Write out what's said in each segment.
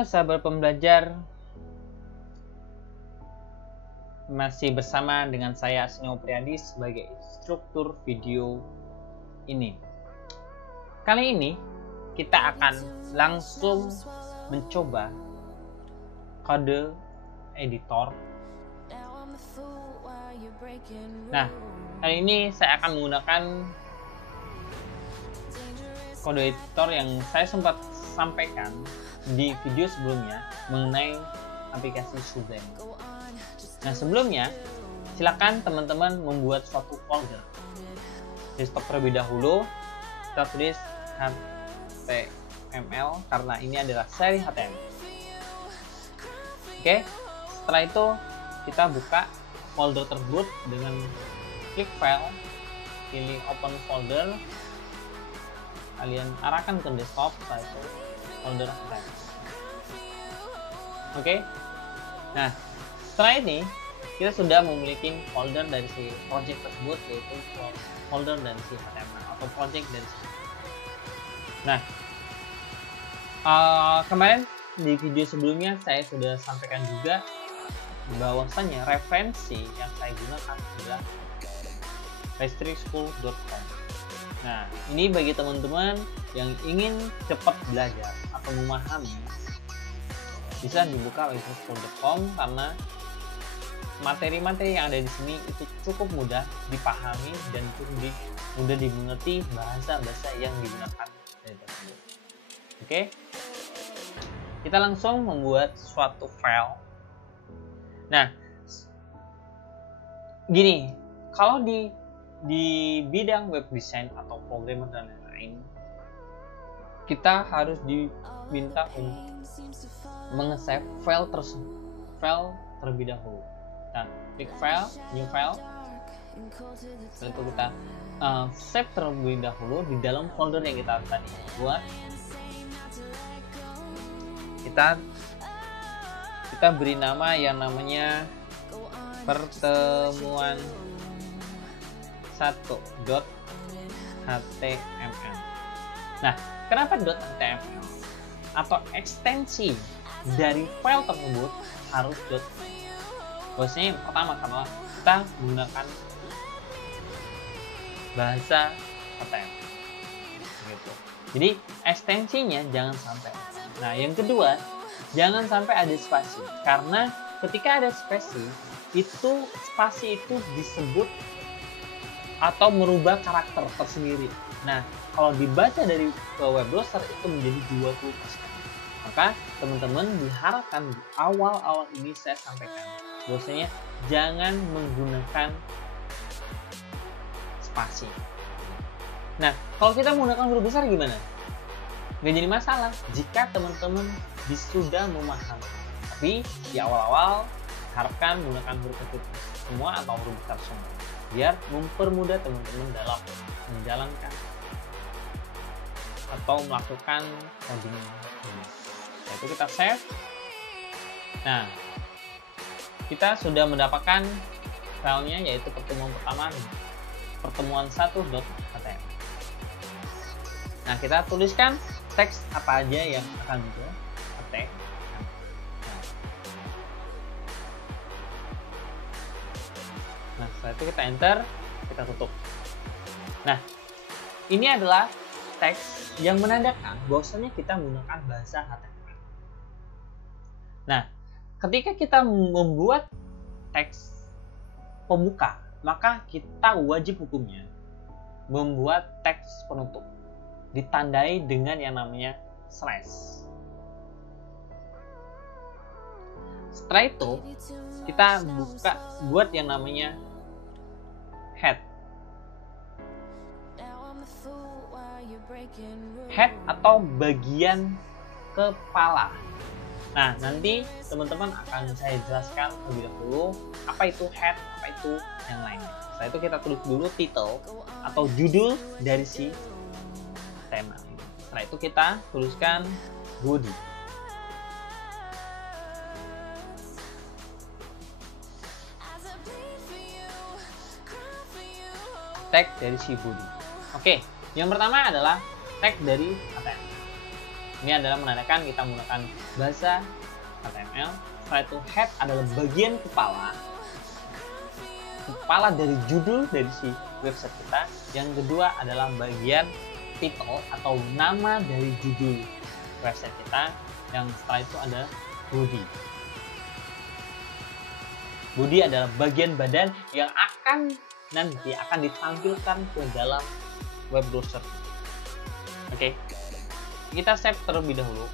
Halo sahabat pembelajar, masih bersama dengan saya Asnio Priadi sebagai instruktur video ini. Kali ini kita akan langsung mencoba kode editor. Nah, kali ini saya akan menggunakan kode editor yang saya sempat sampaikan di video sebelumnya mengenai aplikasi Sublime. Nah, sebelumnya silakan teman-teman membuat suatu folder. Desktop terlebih dahulu, kita tulis HTML karena ini adalah seri HTML. Oke, setelah itu kita buka folder tersebut dengan klik file, pilih open folder, kalian arahkan ke desktop, setelah itu folder HTML. Oke, nah setelah ini kita sudah memiliki folder dari si project tersebut, yaitu folder dari si HTML atau project dari si. Nah, kemarin di video sebelumnya saya sudah sampaikan juga bahwasanya referensi yang saya gunakan adalah restrictschool.com. Nah, ini bagi teman-teman yang ingin cepat belajar atau memahami, bisa dibuka restrictschool.com karena materi-materi yang ada di sini itu cukup mudah dipahami dan cukup mudah dimengerti bahasa-bahasa yang digunakan dari tersebut. Oke, kita langsung membuat suatu file. Nah, gini, kalau di bidang web design atau programmer dan lain-lain, kita harus diminta untuk menge-save file terlebih dahulu. Nah, klik file, new file. Setelah itu kita save terlebih dahulu di dalam folder yang kita tadi buat. Kita beri nama yang namanya pertemuan 1.html. Nah, kenapa .html? Atau ekstensi dari file tersebut harus bahwasanya yang pertama karena kita menggunakan bahasa HTML gitu. Jadi ekstensinya jangan sampai. Nah, yang kedua, jangan sampai ada spasi, karena ketika ada spasi itu disebut atau merubah karakter tersendiri. Nah, kalau dibaca dari web browser itu menjadi 20%. Maka teman-teman diharapkan di awal-awal ini saya sampaikan bahwasanya jangan menggunakan spasi. Nah, kalau kita menggunakan huruf besar gimana? Nggak jadi masalah jika teman-teman sudah memahami. Tapi di awal-awal harapkan menggunakan huruf kecil semua atau huruf besar semua, biar mempermudah teman-teman dalam menjalankan atau melakukan coding ini. Yaitu kita save. Nah, kita sudah mendapatkan filenya, yaitu pertemuan 1.html. Nah, kita tuliskan teks apa aja yang akan kita ketik. Nah, setelah itu kita enter, kita tutup. Nah, ini adalah teks yang menandakan bahwasanya kita menggunakan bahasa HTML. Nah, ketika kita membuat teks pembuka, maka kita wajib hukumnya membuat teks penutup ditandai dengan yang namanya slash. Setelah itu kita buat yang namanya head atau bagian kepala. Nah, nanti teman-teman akan saya jelaskan lebih dahulu apa itu head, apa itu yang lainnya. Setelah itu kita tulis dulu title atau judul dari si tema. Setelah itu kita tuliskan body. Tag dari si body. Oke, yang pertama adalah tag dari HTML. Ini adalah menandakan kita menggunakan bahasa HTML. Setelah itu head adalah bagian kepala dari judul dari si website kita. Yang kedua adalah bagian title atau nama dari judul website kita. Yang setelah itu ada body. Body adalah bagian badan yang nanti akan ditampilkan ke dalam web browser. Oke, kita save terlebih dahulu.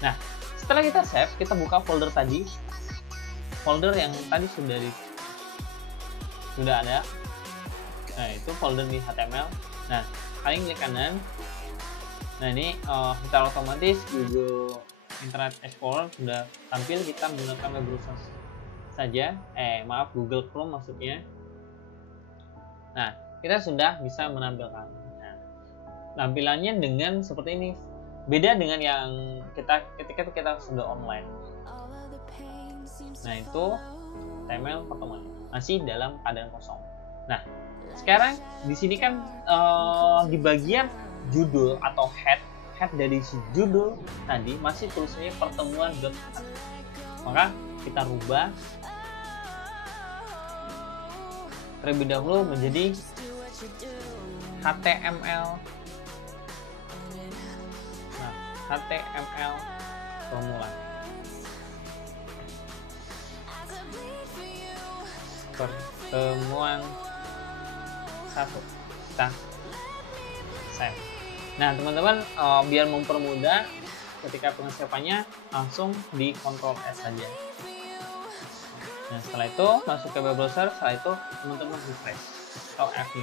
Nah, setelah kita save, kita buka folder tadi, folder yang tadi sudah ada. Nah, itu folder di HTML. Nah, kalian klik kanan. Nah, ini secara otomatis Google Internet Explorer sudah tampil. Kita menggunakan web browser saja. Google Chrome maksudnya. Nah, kita sudah bisa menampilkan. Nah, tampilannya dengan seperti ini. Beda dengan yang ketika kita sudah online. Nah, itu HTML pertemuan masih dalam keadaan kosong. Nah, sekarang di sini kan di bagian judul atau head dari si judul tadi masih tulisannya pertemuan.html. Maka kita rubah terlebih dahulu menjadi HTML. Nah, HTML formula. Pertemuan 1. Kita save. Nah, teman-teman, biar mempermudah ketika pengesapannya langsung di Ctrl S saja. Nah, setelah itu masuk ke web browser. Setelah itu teman-teman refresh atau F5.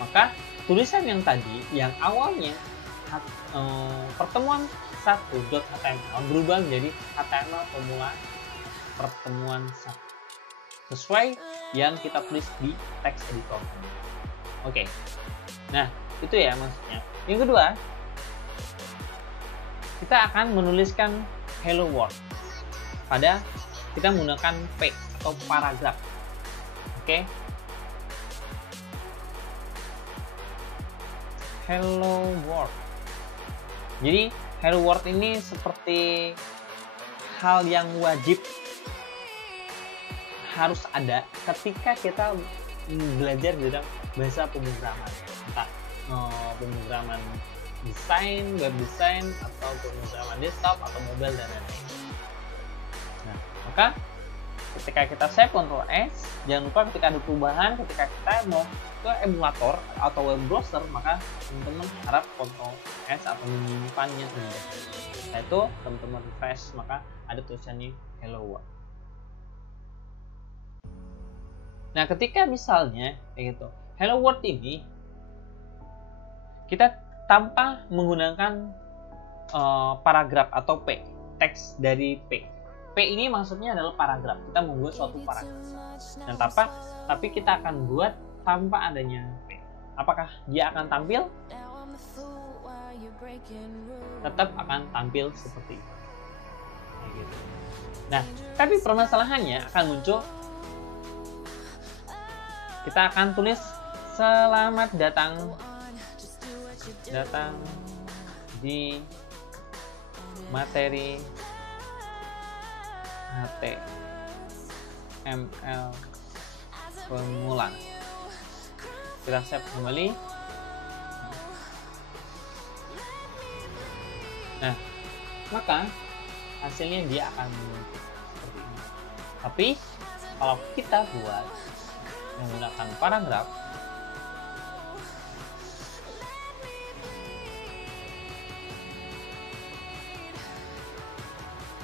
Maka tulisan yang tadi yang awalnya pertemuan 1.html berubah menjadi HTML formula pertemuan 1 sesuai yang kita tulis di text editor. Oke. Nah, itu ya maksudnya. Yang kedua, kita akan menuliskan hello world pada kita menggunakan P atau paragraf. Oke. Hello world. Jadi hello world ini seperti hal yang wajib harus ada ketika kita belajar dalam bahasa pemrograman, entah pemrograman desain, web design, atau pemrograman desktop atau mobile dan lain-lain. Nah, maka ketika kita save Ctrl S, jangan lupa ketika ada perubahan, ketika kita mau ke emulator atau web browser, maka teman-teman harap Ctrl S atau menyimpannya terlebih dahulu. Setelah itu teman-teman refresh, maka ada tulisannya hello world. Nah, ketika misalnya kayak gitu, hello world ini kita tanpa menggunakan paragraf atau P, teks dari P. P ini maksudnya adalah paragraf. Kita membuat suatu paragraf. Dan tapi kita akan buat tanpa adanya P. Apakah dia akan tampil? Tetap akan tampil seperti itu. Nah, tapi permasalahannya akan muncul. Kita akan tulis selamat datang di materi HTML pemula. Kita save kembali. Nah, maka hasilnya dia akan seperti ini. Tapi kalau kita buat menggunakan paragraf,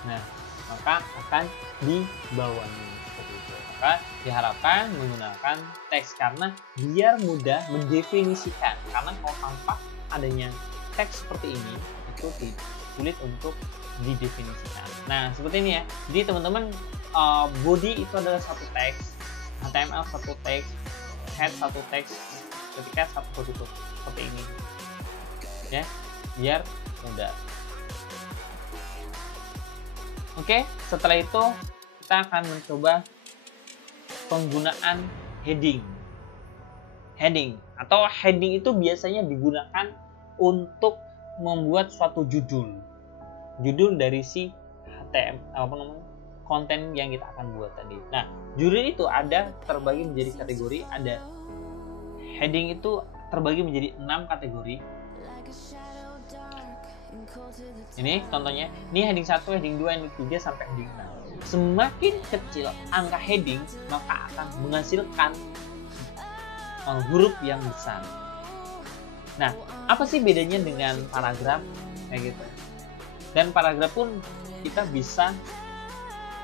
nah maka akan di bawahnya seperti itu. Maka diharapkan menggunakan teks karena biar mudah mendefinisikan. Karena kalau tanpa adanya teks seperti ini itu sulit untuk didefinisikan. Nah, seperti ini ya. Jadi teman-teman, body itu adalah satu teks, HTML satu teks, head satu teks, ketika satu tutup seperti ini ya, biar mudah. Oke, setelah itu kita akan mencoba penggunaan heading. heading. Atau heading itu biasanya digunakan untuk membuat suatu judul dari si konten yang kita akan buat tadi. Nah, judul itu ada terbagi menjadi kategori. Ada heading itu terbagi menjadi 6 kategori. Ini contohnya, ini heading 1, heading 2, heading 3 sampai heading 6. Semakin kecil angka heading, maka akan menghasilkan huruf yang besar. Nah, apa sih bedanya dengan paragraf? Kayak gitu. Dan paragraf pun kita bisa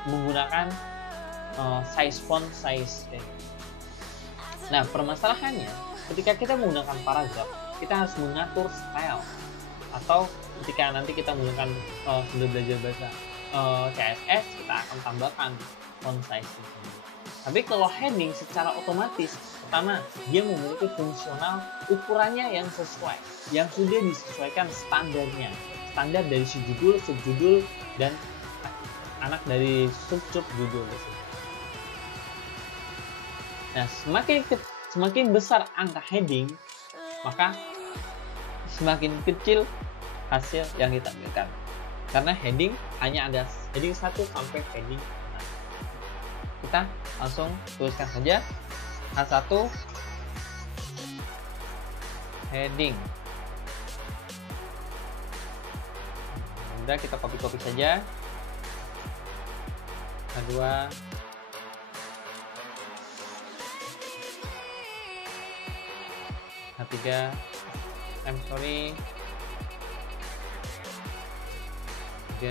menggunakan size font, size. Nah, permasalahannya ketika kita menggunakan paragraf, kita harus mengatur style. Atau ketika nanti kita menggunakan sudah belajar bahasa CSS, kita akan tambahkan font size di sini. Tapi kalau heading secara otomatis, pertama dia memiliki fungsional ukurannya yang sesuai, yang sudah disesuaikan standarnya, standar dari si judul, subjudul, dan anak dari sub judul. Nah, semakin besar angka heading, maka semakin kecil hasil yang ditampilkan. Karena heading hanya ada heading 1 sampai heading 6. Kita langsung tuliskan saja H1 heading. Udah, kita copy saja. H2 H3 3 4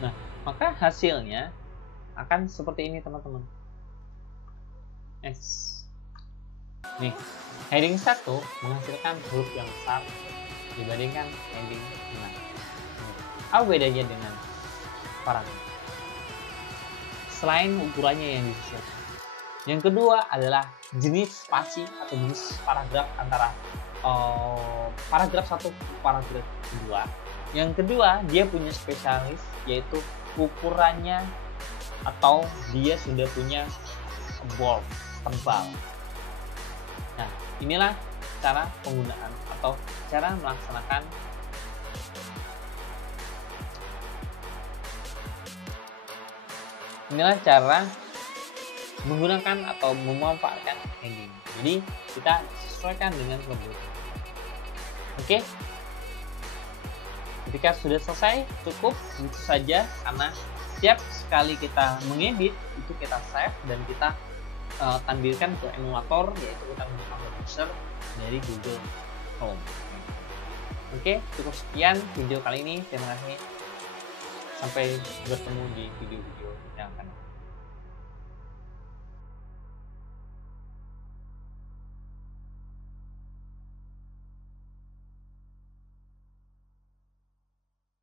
Nah, maka hasilnya akan seperti ini, teman-teman. Nih, heading 1 menghasilkan huruf yang besar dibandingkan heading 6. Apa bedanya dengan paragraf? Selain ukurannya yang disesuaikan, yang kedua adalah jenis spasi atau jenis paragraf antara paragraf 1 paragraf 2. Yang kedua, dia punya spesialis, yaitu ukurannya atau dia sudah punya bold, tebal. Nah, inilah cara penggunaan atau cara melaksanakan menggunakan atau memanfaatkan heading. Jadi kita sesuaikan dengan kebutuhan. Oke. Ketika sudah selesai, cukup itu saja, karena setiap sekali kita mengedit itu kita save dan kita tampilkan ke emulator, yaitu kita menggunakan browser dari Google Chrome. Oke, cukup sekian video kali ini. Terima kasih. Sampai bertemu di video-video yang akan datang.